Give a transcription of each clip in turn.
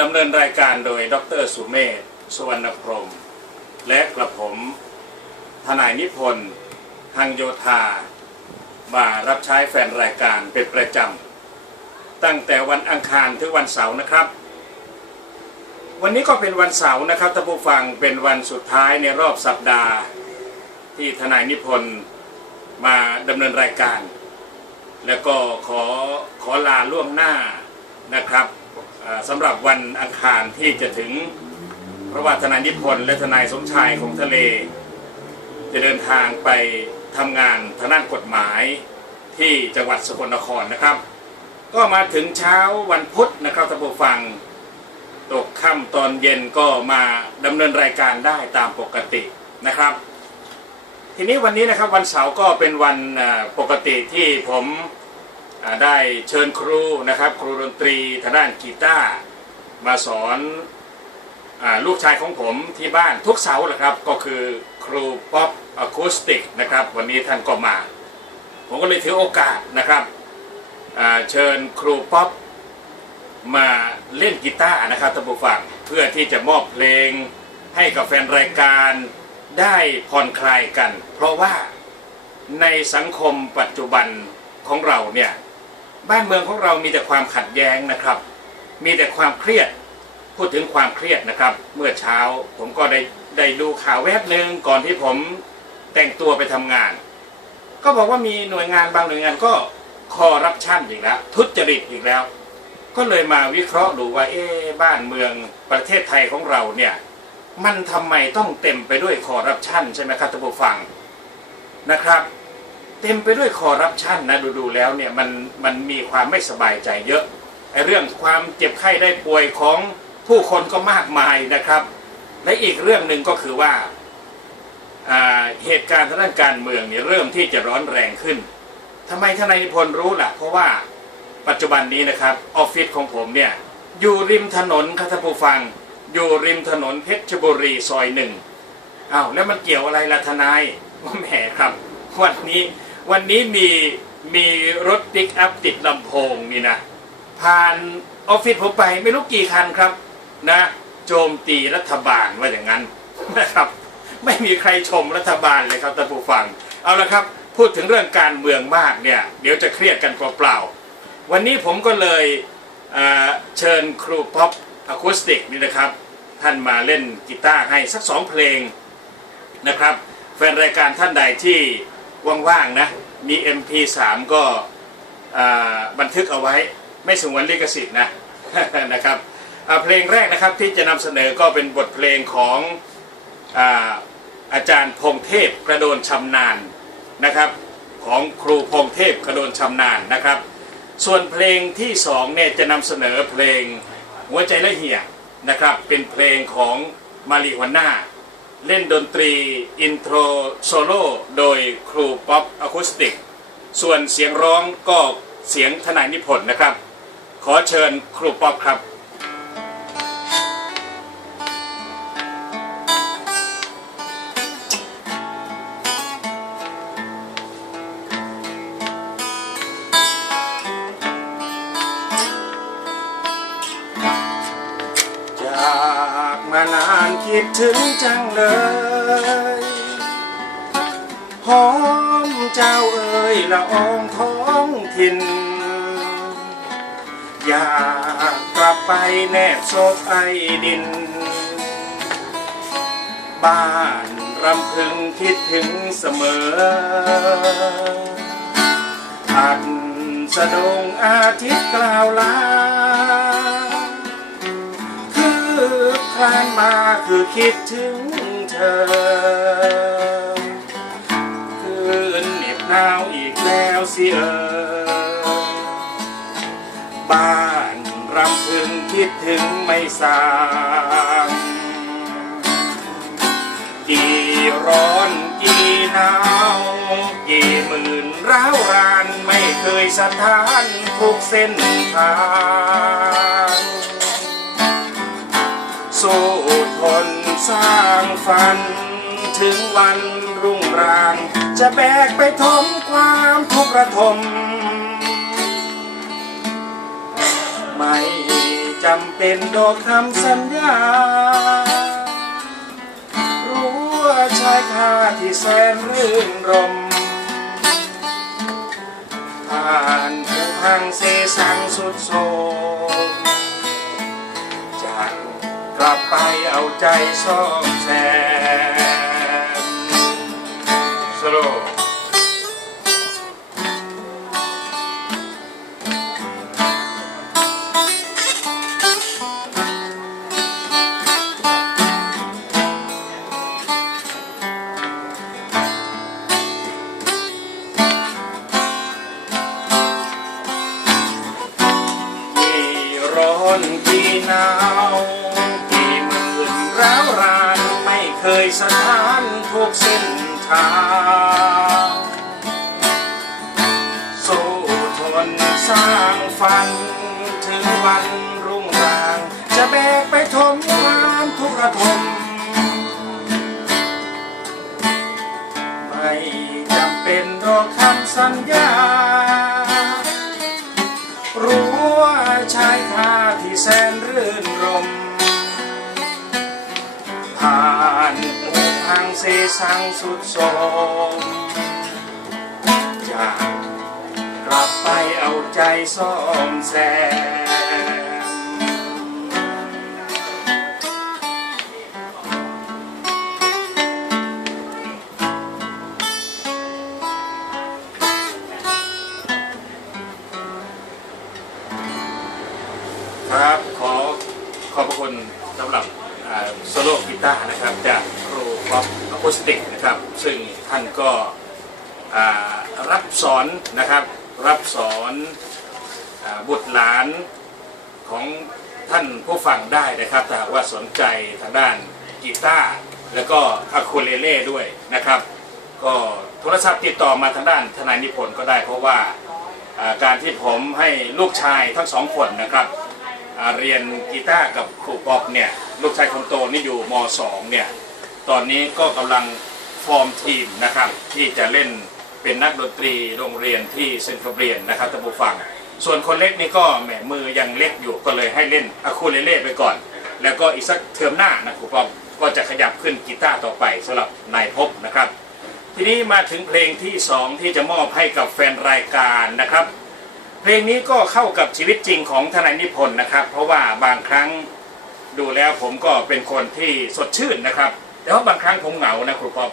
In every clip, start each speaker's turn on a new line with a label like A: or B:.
A: ดำเนินรายการโดยดรสุเมธสุวรรณพรม และกระผม ทนายนิพนธ์หังโยธา มารับใช้แฟนรายการเป็นประจำ ตั้งแต่วันอังคารถึงวันเสาร์นะครับ วันนี้ก็เป็นวันเสาร์นะครับท่านผู้ฟังเป็นวันสุดท้ายในรอบสัปดาห์ ที่ทนายนิพนธ์มาดำเนินรายการ แล้วก็ขอขอลาล่วงหน้านะครับ สำหรับวันอังคารที่จะถึงพระว่าทนายนิพนธ์และทนายสมชายของทะเล จะเดินทางไปทำงานทางด้านกฎหมายที่จังหวัดสกลนครนะครับ ก็มาถึงเช้าวันพุธนะครับท่านผู้ฟังตกค่ำตอนเย็นก็มาดำเนินรายการได้ตามปกตินะครับ ทีนี้วันนี้นะครับวันเสาร์ก็เป็นวันปกติที่ผม ได้เชิญครูนะครับครูดนตรีทางด้านกีตาร์มาสอนอลูกชายของผมที่บ้านทุกเสาร์แหละครับก็คือครูป๊อปอะคูสติกนะครับวันนี้ท่านก็มา ผมก็เลยถือโอกาสนะครับเชิญครูป๊อปมาเล่นกีตาร์นะครับท่านผู้ฟังเพื่อที่จะมอบเพลงให้กับแฟนรายการได้ผ่อนคลายกัน เพราะว่าในสังคมปัจจุบันของเราเนี่ย บ้านเมืองของเรามีแต่ความขัดแย้งนะครับ มีแต่ความเครียด พูดถึงความเครียดนะครับ เมื่อเช้าผมก็ได้ได้ดูข่าวแวบหนึ่งก่อนที่ผมแต่งตัวไปทำงาน ก็บอกว่ามีหน่วยงานบางหน่วยงานก็คอร์รัปชันอีกแล้วทุจริตอีกแล้ว ก็เลยมาวิเคราะห์ดูว่าเอ๊บ้านเมืองประเทศไทยของเราเนี่ยมันทำไมต้องเต็มไปด้วยคอร์รัปชันใช่ไหมครับท่านผู้ฟังนะครับ เต็มไปด้วยคอร์รัปชันนะดูๆแล้วเนี่ยมันมันมีความไม่สบายใจเยอะไอ้เรื่องความเจ็บไข้ได้ป่วยของผู้คนก็มากมายนะครับ และอีกเรื่องหนึ่งก็คือว่าอ่าเหตุการณ์ทางด้านการเมืองเนี่ยเริ่มที่จะร้อนแรงขึ้นทำไมทนายนิพนธ์รู้ล่ะ เพราะว่าปัจจุบันนี้นะครับออฟฟิศของผมเนี่ยอยู่ริมถนนครัท่านผู้ฟัง อยู่ริมถนนเพชรบุรีซอยหนึ่งอ้าวแล้วมันเกี่ยวอะไรล่ะทนายว่าแหมครับ วันนี้ วันนี้มีมีรถปิกอัพติดลำโพงนี่นะ ผ่านออฟฟิศผมไปไม่รู้กี่คันครับนะ โจมตีรัฐบาลว่าอย่างนั้นนะครับ ไม่มีใครชมรัฐบาลเลยครับท่านผู้ฟัง เอาละครับ พูดถึงเรื่องการเมืองมากเนี่ย เดี๋ยวจะเครียดกันเปล่าๆวันนี้ผมก็เลยเเชิญครูป๊อปอะคูสติกนี่นะครับ ท่านมาเล่นกีตาร์ให้สักสองเพลงนะครับแฟนรายการท่านใดที่ ว่างๆนะมี MP3 ก็บันทึกเอาไว้ไม่สงวนลิขสิทธิ์นะนะครับเพลงแรกนะครับที่จะนำเสนอก็เป็นบทเพลงของอาอาจารย์พงเทพกระโดนชำนาญนะครับ ของครูพงเทพกระโดนชำนาญนะครับ ส่วนเพลงที่สองเนี่ยจะนำเสนอเพลงหัวใจละเหี่ยนะครับเป็นเพลงของมาริฮวน่า เล่นดนตรีอินโทรโซโล่โดยครูป๊อปอะคูสติก ส่วนเสียงร้องก็เสียงทนายนิพนธ์นะครับ ขอเชิญครูป๊อปครับ ดถึงจังเลยหอมเจ้าเอ๋ยละอองท้องถิ่น อยากกลับไปแนบศพไอดิน บ้านรำพึงคิดถึงเสมออันสะดงอาทิตย์กล่าวลา คือคิดถึงเธอ คืนเหน็บหนาวอีกแล้วสิเออ บ้านรำพึงคิดถึงไม่สางกี่ร้อนกี่หนาวกี่หมื่นร้าวรานไม่เคยสถานทุกเส้นทางสู้ ทนสร้างฝัน ถึงวันรุ่งราง จะแบกไปทมความทุกข์ระทม ไม่จำเป็นดอกคำสัญญา รู้ว่าชายคาที่แสนรื่นรมผ่านผูพังเสสังสุดโทมจาก กลับไปเอาใจชอบแซม ทนสร้างฝัน ถึงวันรุ่งราง จะแบกไปทมความทุกระทม ไม่จำเป็นรอกคำสัญญา รู้ว่าชายคาที่แสนรื่นรม ผ่านผูทางเสสังสุดโทรมจากก ลับไปเอาใจซ่อมแซมครับขอขอบพระคุณสำหรับโซโล่กีตาร์นะครับ จากครูป๊อปอะคูสติกนะครับ ซึ่งท่านก็รับสอนนะครับ รับสอนอบุตรหลานของท่านผู้ฟังได้นะครับถ้าว่าสนใจทางด้านกีตาร์แล้วก็อะคูเลเล่ด้วยนะครับ ก็โทรศัพท์ติดต่อมาทางด้านทนายนิพนธ์ก็ได้เพราะว่าการที่ผมให้ลูกชายทั้งสองคนนะครับเรียนกีตาร์กับครูป๊อปเนี่ยลูกชายคนโตนี่อยู่ม .2 เนี่ยตอนนี้ก็กำลังฟอร์มทีมนะครับที่จะเล่น เป็นนักดนตรีโรงเรียนที่เซนต์คาเบียนนะครับท่านผู้ฟัง ส่วนคนเล็กนี่ก็แหมมือยังเล็กอยู่ก็เลยให้เล่นอะคูเลเล่ไปก่อน แล้วก็อีกสักเทอมหน้านะครูป๊อปก็จะขยับขึ้นกีตาร์ต่อไปสำหรับนายพบนะครับ ทีนี้มาถึงเพลงที่สองที่จะมอบให้กับแฟนรายการนะครับ เพลงนี้ก็เข้ากับชีวิตจริงของทนายนิพนธ์นะครับ เพราะว่าบางครั้งดูแล้วผมก็เป็นคนที่สดชื่นนะครับ แต่ว่าบางครั้งผมเหงานะครูป๊อป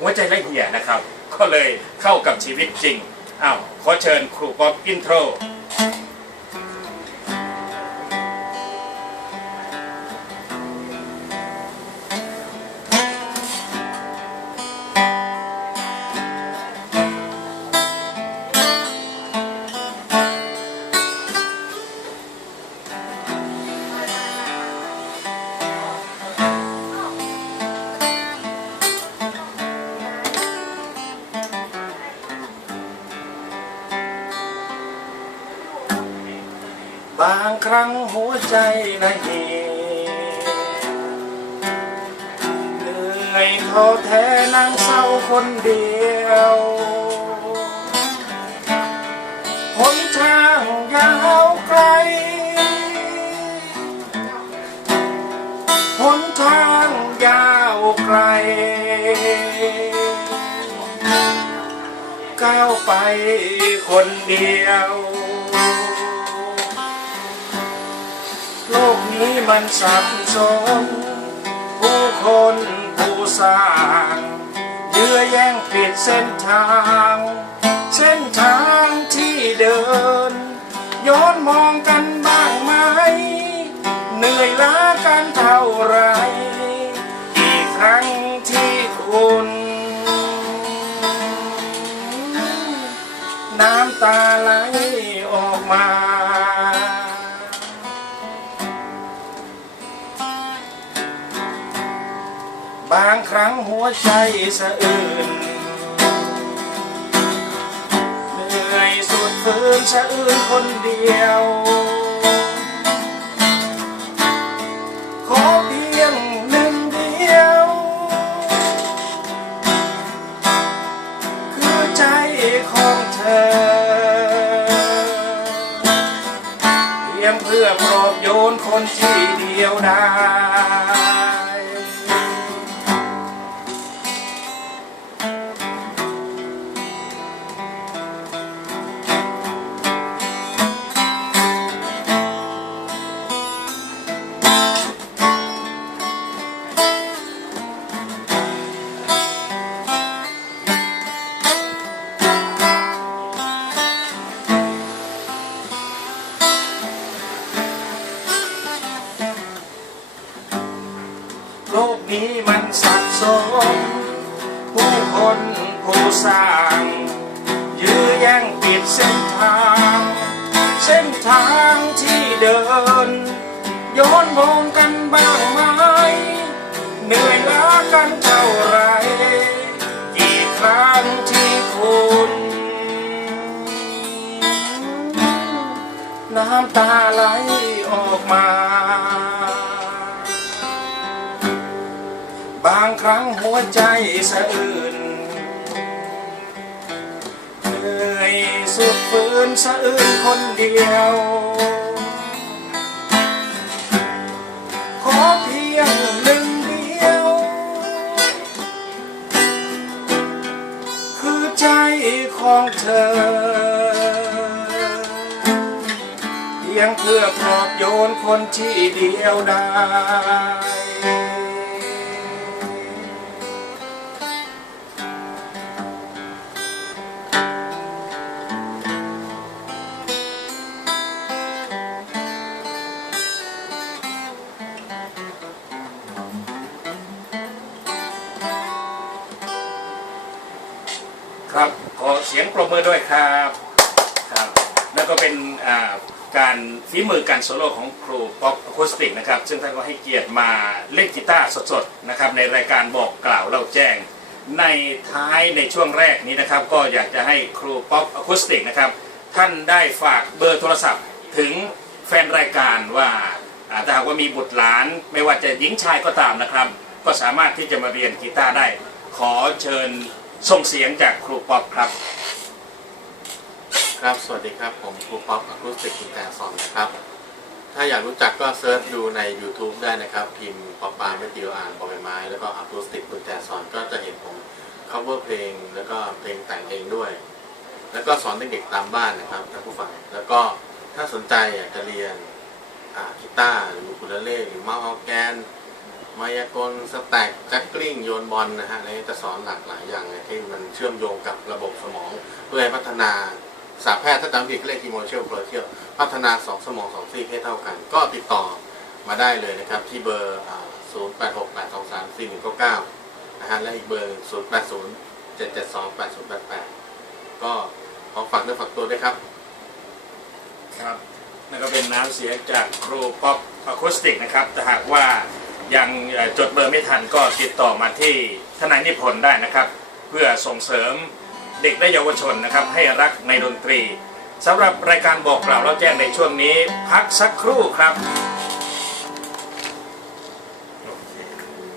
A: หัวใจละเหี่ยนะครับ ก็เลยเข้ากับชีวิตจริงอ้าวขอเชิญครูป๊อปอินโทร บางครั้งหัวใจละเหเหนื่อยท้อแท้นั่งเศร้าคนเดียวหนทางยาวไกลหนทางยาวไกล ก้าวไปคนเดียว โลกนี้มันสับสนผู้คนผู้สร้างเยื้อแย่งปิดเส้นทาง เส้นทางที่เดิน ย้อนมองกันบ้างไหม เหนื่อยล้ากันเท่าไร วใจสะอื่นเหนื่อยสุดฝืนสะอื้นคนเดียว เส้นทางที่เดิน ย้อนมองกันบ้างไหมเหนื่อยล้ากันเท่าไรกี่ครั้งที่คุณน้ำตาไหลออกมา บางครั้งหัวใจสะอื่น สุดฝืนสะอื่นคนเดียว ขอเพียงหนึ่งเดียว คือใจของเธอ เพียงเพื่อปลอบโยนคนที่เดียวดาย ครับ ขอเสียงปรบมือด้วยครับครับ แล้วก็เป็นการฝีมือการโซโล่ของครูป๊อปอะคูสติกนะครับ ซึ่งท่านก็ให้เกียรติมาเล่นกีตาร์สดๆนะครับในรายการบอกกล่าวเล่าแจ้ง ในท้ายในช่วงแรกนี้นะครับ ก็อยากจะให้ครูป๊อปอะคูสติกนะครับ ท่านได้ฝากเบอร์โทรศัพท์ถึงแฟนรายการว่าถ้าหากว่ามีบุตรหลาน ไม่ว่าจะหญิงชายก็ตามนะครับ ก็สามารถที่จะมาเรียนกีตาร์ได้ ขอเชิญ ส่งเสียงจากครูป๊อปครับ
B: ครับ สวัสดีครับ ผมครูป๊อปอะคูสติกกุญแจสอนนะครับ ถ้าอยากรู้จักก็เซิร์ชดูใน YouTube ได้นะครับ พิมพ์ป๊อปปาไม่ติวอ่านบอใบไม้ แล้วก็อะคูสติกกุญแจสอนก็จะเห็นผม cover เพลง แล้วก็เพลงแต่งเองด้วย แล้วก็สอนเด็กๆตามบ้านนะครับท่านผู้ฟัง แล้วก็ถ้าสนใจอยากจะเรียนกีตาร์หรือคูเลเล่หรือมาส์ออร์แกน มายากลสแต็กแจ็คกลิ้งโยนบอลนะฮะอะไรจะสอนหลากหลายอย่างเลยที่มันเชื่อมโยงกับระบบสมอง เพื่อให้พัฒนาศาสตร์แพทย์ถ้าจำผิดก็เรียกทีโมเชลโปรเทียพัฒนาสองสมองสองซีกให้เท่ากัน ก็ติดต่อมาได้เลยนะครับ ที่เบอร์ 0 8 6 8 2 3 4 1 9 9 นะฮะและอีกเบอร์ 0 8 0 7 7 2 8 0 8 8 ก็ขอฝากเนื้อฝากตัวด้วยครับ
C: ครับนั่นก็เป็นน้ำเสียงจากครูป๊อปอะคูสติกนะครับถ้าหากว่า ยังจดเบอร์ไม่ทันก็ติดต่อมาที่ทนายนิพนธ์ได้นะครับ เพื่อส่งเสริมเด็กและเยาวชนนะครับ ให้รักในดนตรีสำหรับรายการบอกกล่าวเล่าแจ้งในช่วงนี้ พักสักครู่ครับ